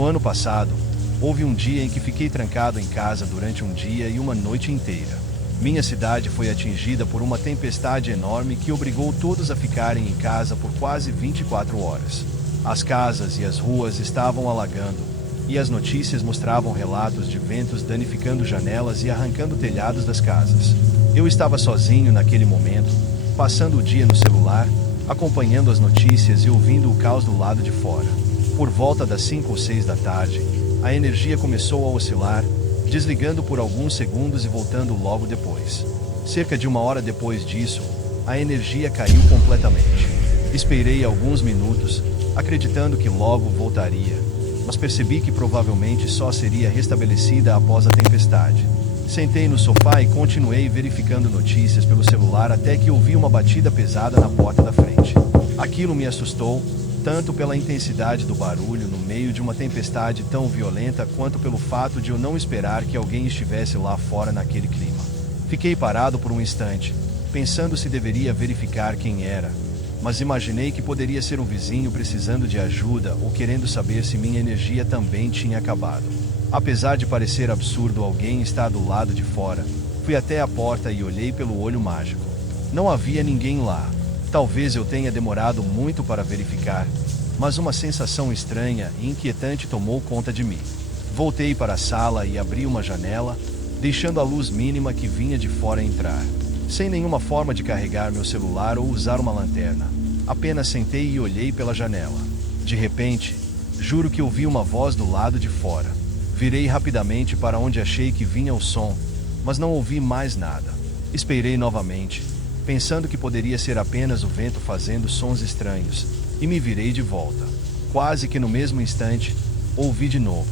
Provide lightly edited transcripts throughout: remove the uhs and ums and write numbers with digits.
No ano passado, houve um dia em que fiquei trancado em casa durante um dia e uma noite inteira. Minha cidade foi atingida por uma tempestade enorme que obrigou todos a ficarem em casa por quase 24 horas. As casas e as ruas estavam alagando, e as notícias mostravam relatos de ventos danificando janelas e arrancando telhados das casas. Eu estava sozinho naquele momento, passando o dia no celular, acompanhando as notícias e ouvindo o caos do lado de fora. Por volta das 5 ou 6 da tarde, a energia começou a oscilar, desligando por alguns segundos e voltando logo depois. Cerca de 1 hora depois disso, a energia caiu completamente. Esperei alguns minutos, acreditando que logo voltaria, mas percebi que provavelmente só seria restabelecida após a tempestade. Sentei no sofá e continuei verificando notícias pelo celular até que ouvi uma batida pesada na porta da frente. Aquilo me assustou, tanto pela intensidade do barulho no meio de uma tempestade tão violenta quanto pelo fato de eu não esperar que alguém estivesse lá fora naquele clima. Fiquei parado por um instante, pensando se deveria verificar quem era, mas imaginei que poderia ser um vizinho precisando de ajuda ou querendo saber se minha energia também tinha acabado. Apesar de parecer absurdo alguém estar do lado de fora, fui até a porta e olhei pelo olho mágico. Não havia ninguém lá. Talvez eu tenha demorado muito para verificar, mas uma sensação estranha e inquietante tomou conta de mim. Voltei para a sala e abri uma janela, deixando a luz mínima que vinha de fora entrar. Sem nenhuma forma de carregar meu celular ou usar uma lanterna, apenas sentei e olhei pela janela. De repente, juro que ouvi uma voz do lado de fora. Virei rapidamente para onde achei que vinha o som, mas não ouvi mais nada. Esperei novamente, pensando que poderia ser apenas o vento fazendo sons estranhos, e me virei de volta. Quase que no mesmo instante, ouvi de novo.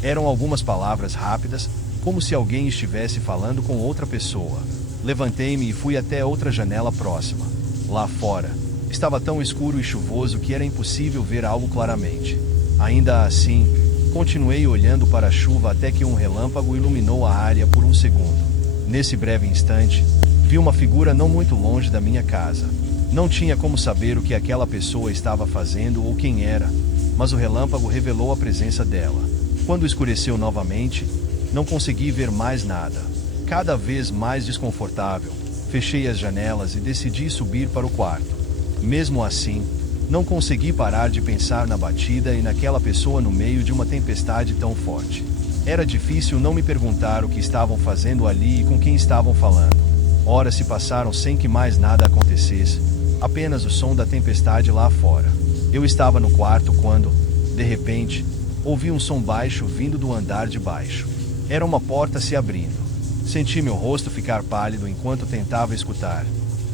Eram algumas palavras rápidas, como se alguém estivesse falando com outra pessoa. Levantei-me e fui até outra janela próxima. Lá fora, estava tão escuro e chuvoso que era impossível ver algo claramente. Ainda assim, continuei olhando para a chuva até que um relâmpago iluminou a área por um segundo. Nesse breve instante, vi uma figura não muito longe da minha casa. Não tinha como saber o que aquela pessoa estava fazendo ou quem era, mas o relâmpago revelou a presença dela. Quando escureceu novamente, não consegui ver mais nada. Cada vez mais desconfortável, fechei as janelas e decidi subir para o quarto. Mesmo assim, não consegui parar de pensar na batida e naquela pessoa no meio de uma tempestade tão forte. Era difícil não me perguntar o que estavam fazendo ali e com quem estavam falando. Horas se passaram sem que mais nada acontecesse, apenas o som da tempestade lá fora. Eu estava no quarto quando, de repente, ouvi um som baixo vindo do andar de baixo. Era uma porta se abrindo. Senti meu rosto ficar pálido enquanto tentava escutar,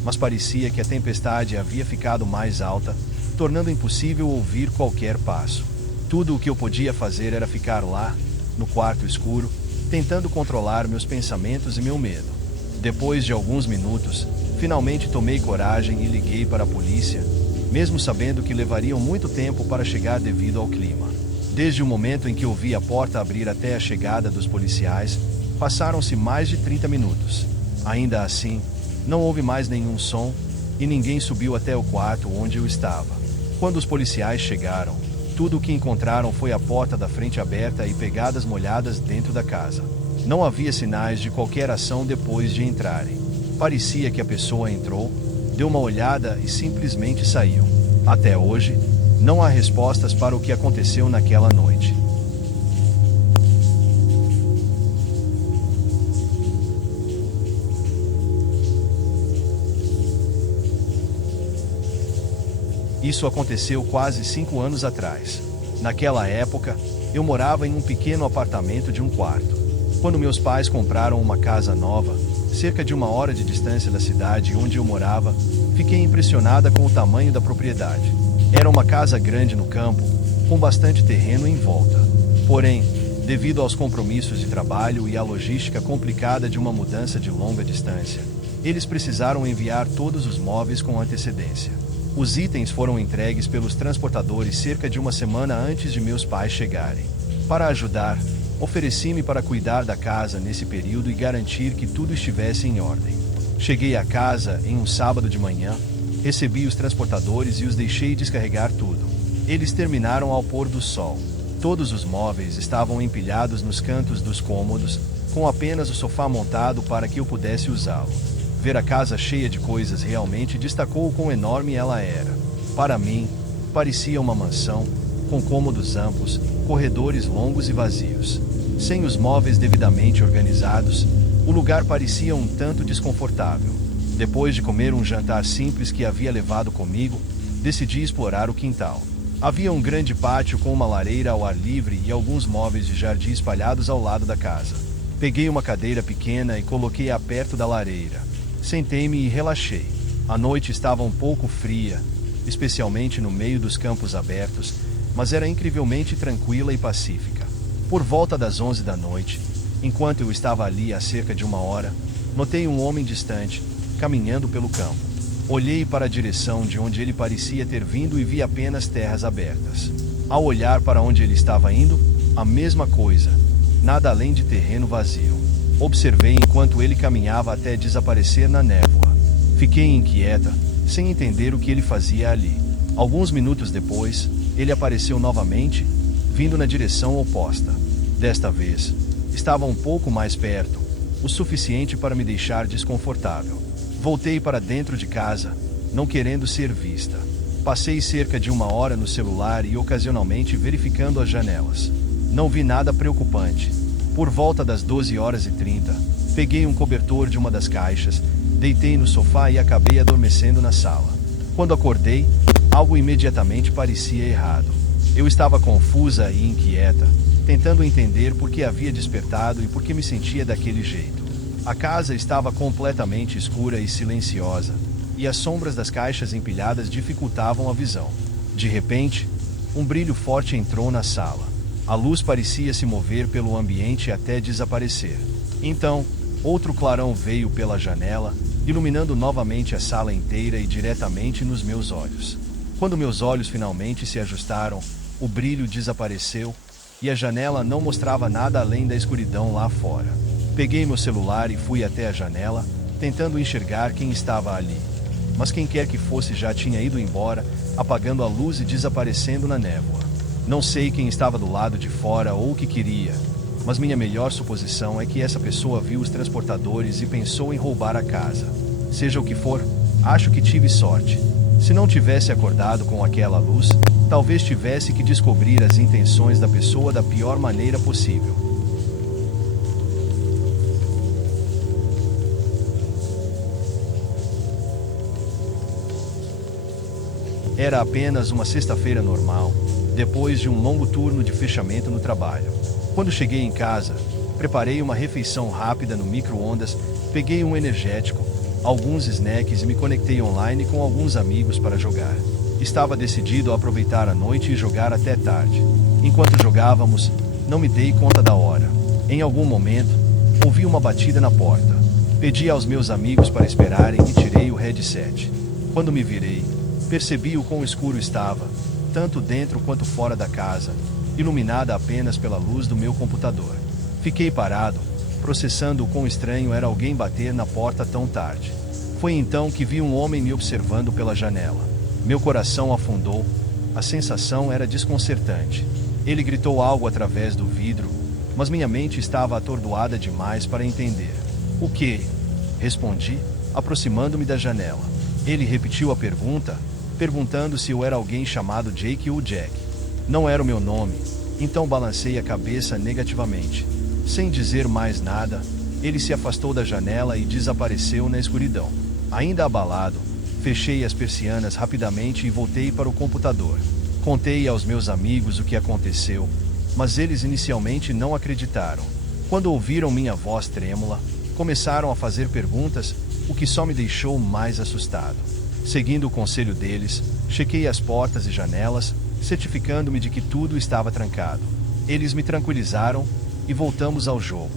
mas parecia que a tempestade havia ficado mais alta, tornando impossível ouvir qualquer passo. Tudo o que eu podia fazer era ficar lá, no quarto escuro, tentando controlar meus pensamentos e meu medo. Depois de alguns minutos, finalmente tomei coragem e liguei para a polícia, mesmo sabendo que levariam muito tempo para chegar devido ao clima. Desde o momento em que ouvi a porta abrir até a chegada dos policiais, passaram-se mais de 30 minutos. Ainda assim, não houve mais nenhum som e ninguém subiu até o quarto onde eu estava. Quando os policiais chegaram, tudo o que encontraram foi a porta da frente aberta e pegadas molhadas dentro da casa. Não havia sinais de qualquer ação depois de entrarem. Parecia que a pessoa entrou, deu uma olhada e simplesmente saiu. Até hoje, não há respostas para o que aconteceu naquela noite. Isso aconteceu quase 5 anos atrás. Naquela época, eu morava em um pequeno apartamento de um quarto. Quando meus pais compraram uma casa nova, cerca de 1 hora de distância da cidade onde eu morava, fiquei impressionada com o tamanho da propriedade. Era uma casa grande no campo, com bastante terreno em volta. Porém, devido aos compromissos de trabalho e à logística complicada de uma mudança de longa distância, eles precisaram enviar todos os móveis com antecedência. Os itens foram entregues pelos transportadores cerca de 1 semana antes de meus pais chegarem. Para ajudar, ofereci-me para cuidar da casa nesse período e garantir que tudo estivesse em ordem. Cheguei à casa em um sábado de manhã, recebi os transportadores e os deixei descarregar tudo. Eles terminaram ao pôr do sol. Todos os móveis estavam empilhados nos cantos dos cômodos, com apenas o sofá montado para que eu pudesse usá-lo. Ver a casa cheia de coisas realmente destacou o quão enorme ela era. Para mim, parecia uma mansão, com cômodos amplos, corredores longos e vazios. Sem os móveis devidamente organizados, o lugar parecia um tanto desconfortável. Depois de comer um jantar simples que havia levado comigo, decidi explorar o quintal. Havia um grande pátio com uma lareira ao ar livre e alguns móveis de jardim espalhados ao lado da casa. Peguei uma cadeira pequena e coloquei-a perto da lareira. Sentei-me e relaxei. A noite estava um pouco fria, especialmente no meio dos campos abertos, mas era incrivelmente tranquila e pacífica. Por volta das 11 da noite, enquanto eu estava ali há cerca de 1 hora, notei um homem distante, caminhando pelo campo. Olhei para a direção de onde ele parecia ter vindo e vi apenas terras abertas. Ao olhar para onde ele estava indo, a mesma coisa, nada além de terreno vazio. Observei enquanto ele caminhava até desaparecer na névoa. Fiquei inquieta, sem entender o que ele fazia ali. Alguns minutos depois, ele apareceu novamente, vindo na direção oposta. Desta vez, estava um pouco mais perto, o suficiente para me deixar desconfortável. Voltei para dentro de casa, não querendo ser vista. Passei cerca de 1 hora no celular e ocasionalmente verificando as janelas. Não vi nada preocupante. Por volta das 12h30, peguei um cobertor de uma das caixas, deitei no sofá e acabei adormecendo na sala. Quando acordei, algo imediatamente parecia errado. Eu estava confusa e inquieta, tentando entender por que havia despertado e por que me sentia daquele jeito. A casa estava completamente escura e silenciosa, e as sombras das caixas empilhadas dificultavam a visão. De repente, um brilho forte entrou na sala. A luz parecia se mover pelo ambiente até desaparecer. Então, outro clarão veio pela janela, iluminando novamente a sala inteira e diretamente nos meus olhos. Quando meus olhos finalmente se ajustaram, o brilho desapareceu e a janela não mostrava nada além da escuridão lá fora. Peguei meu celular e fui até a janela, tentando enxergar quem estava ali. Mas quem quer que fosse já tinha ido embora, apagando a luz e desaparecendo na névoa. Não sei quem estava do lado de fora ou o que queria, mas minha melhor suposição é que essa pessoa viu os transportadores e pensou em roubar a casa. Seja o que for, acho que tive sorte. Se não tivesse acordado com aquela luz, talvez tivesse que descobrir as intenções da pessoa da pior maneira possível. Era apenas uma sexta-feira normal, depois de um longo turno de fechamento no trabalho. Quando cheguei em casa, preparei uma refeição rápida no micro-ondas, peguei um energético, alguns snacks e me conectei online com alguns amigos para jogar. Estava decidido a aproveitar a noite e jogar até tarde. Enquanto jogávamos, não me dei conta da hora. Em algum momento, ouvi uma batida na porta. Pedi aos meus amigos para esperarem e tirei o headset. Quando me virei, percebi o quão escuro estava, tanto dentro quanto fora da casa, iluminada apenas pela luz do meu computador. Fiquei parado, processando o quão estranho era alguém bater na porta tão tarde. Foi então que vi um homem me observando pela janela. Meu coração afundou, a sensação era desconcertante. Ele gritou algo através do vidro, mas minha mente estava atordoada demais para entender. O quê? Respondi, aproximando-me da janela. Ele repetiu a pergunta, perguntando se eu era alguém chamado Jake ou Jack. Não era o meu nome, então balancei a cabeça negativamente. Sem dizer mais nada, ele se afastou da janela e desapareceu na escuridão. Ainda abalado, fechei as persianas rapidamente e voltei para o computador. Contei aos meus amigos o que aconteceu, mas eles inicialmente não acreditaram. Quando ouviram minha voz trêmula, começaram a fazer perguntas, o que só me deixou mais assustado. Seguindo o conselho deles, chequei as portas e janelas, certificando-me de que tudo estava trancado. Eles me tranquilizaram e voltamos ao jogo.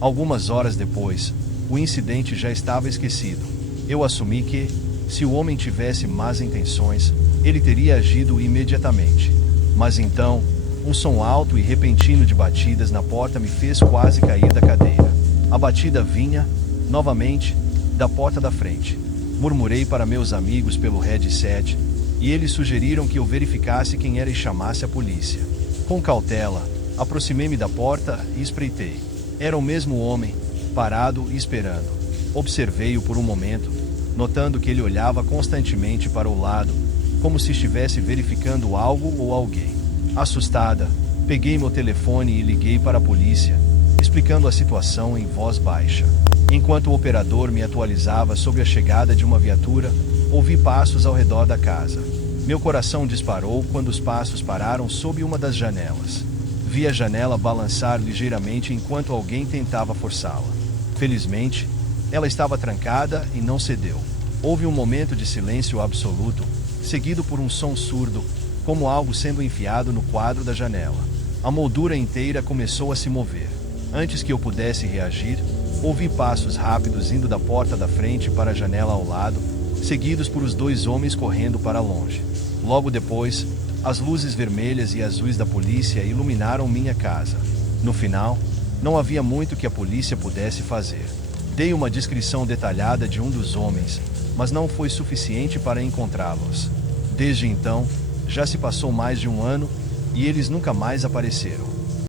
Algumas horas depois, o incidente já estava esquecido. Eu assumi que, se o homem tivesse más intenções, ele teria agido imediatamente. Mas então, um som alto e repentino de batidas na porta me fez quase cair da cadeira. A batida vinha, novamente, da porta da frente. Murmurei para meus amigos pelo headset, e eles sugeriram que eu verificasse quem era e chamasse a polícia. Com cautela, aproximei-me da porta e espreitei. Era o mesmo homem, parado e esperando. Observei-o por um momento, notando que ele olhava constantemente para o lado, como se estivesse verificando algo ou alguém. Assustada, peguei meu telefone e liguei para a polícia, explicando a situação em voz baixa. Enquanto o operador me atualizava sobre a chegada de uma viatura, ouvi passos ao redor da casa. Meu coração disparou quando os passos pararam sob uma das janelas. Vi a janela balançar ligeiramente enquanto alguém tentava forçá-la. Felizmente, ela estava trancada e não cedeu. Houve um momento de silêncio absoluto, seguido por um som surdo, como algo sendo enfiado no quadro da janela. A moldura inteira começou a se mover. Antes que eu pudesse reagir, ouvi passos rápidos indo da porta da frente para a janela ao lado, seguidos por os dois homens correndo para longe. Logo depois, as luzes vermelhas e azuis da polícia iluminaram minha casa. No final, não havia muito que a polícia pudesse fazer. Dei uma descrição detalhada de um dos homens, mas não foi suficiente para encontrá-los. Desde então, já se passou mais de um ano e eles nunca mais apareceram.